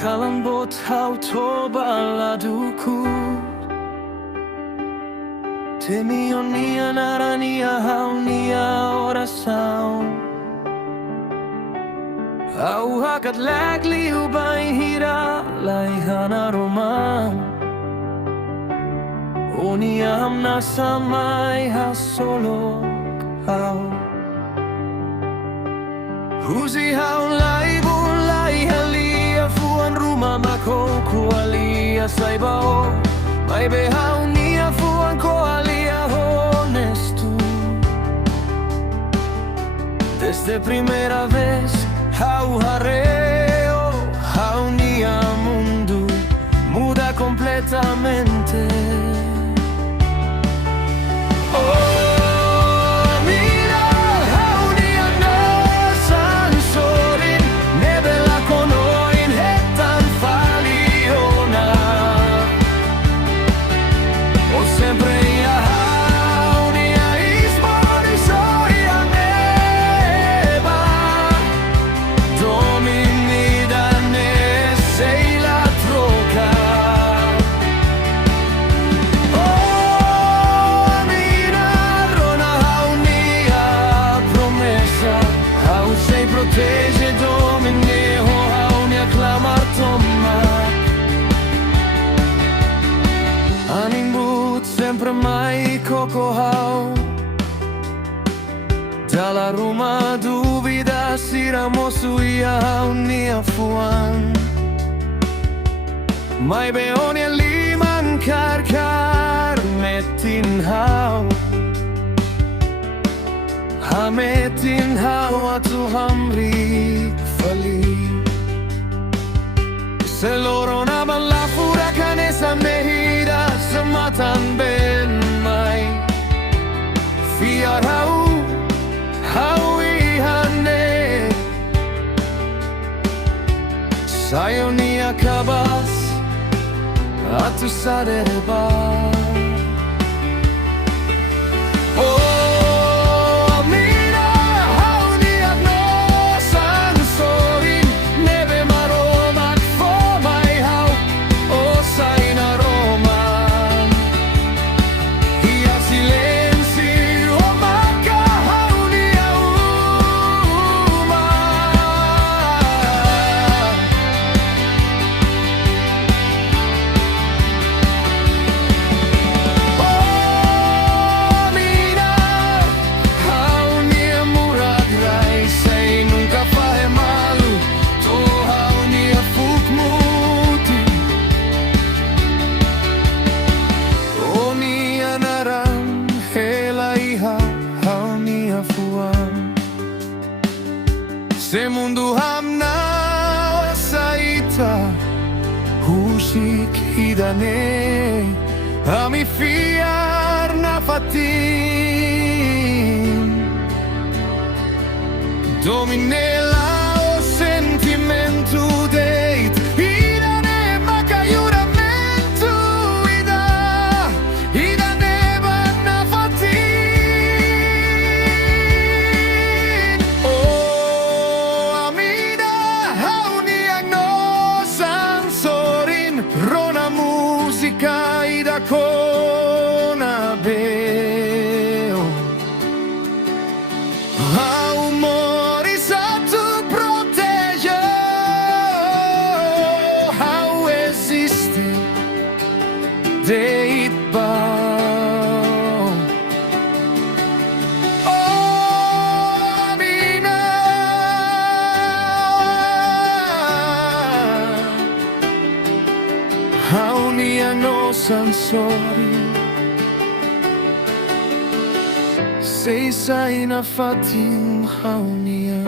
kalambot hau toba ladukut Temionia narania haunia oração Au hakat lagli ubay hira laihana romang Uniam nasamay hasolo hau Huzi hau laibu laihalia fuan rumah makoku alia saibao Mai behau nia fuan ko alia honesto Desde primera vez hau hareo hau nia mundo muda completamente Protege domine ho haunia clamar toma Animbut sempre mai coco hau Dalla ruma duvida siramosu ia haunia fuan Mai beonia liman kar metin hau Hametin hawa tu hamri fali Se loro naman la furacane sa mehida sa matan ben mai Fiar hau ihane Sayo ni acabas a tu sareba Se mundo hamna saita husik idane Ami fiar na fatin Domine la o sentimento deit Idane makayuramento idane na fatin Rona musica ida con abeo Hau moris a tu protege Hau existe deit bao Oh, mina Haunia no sansori Sei sai na fatin haunia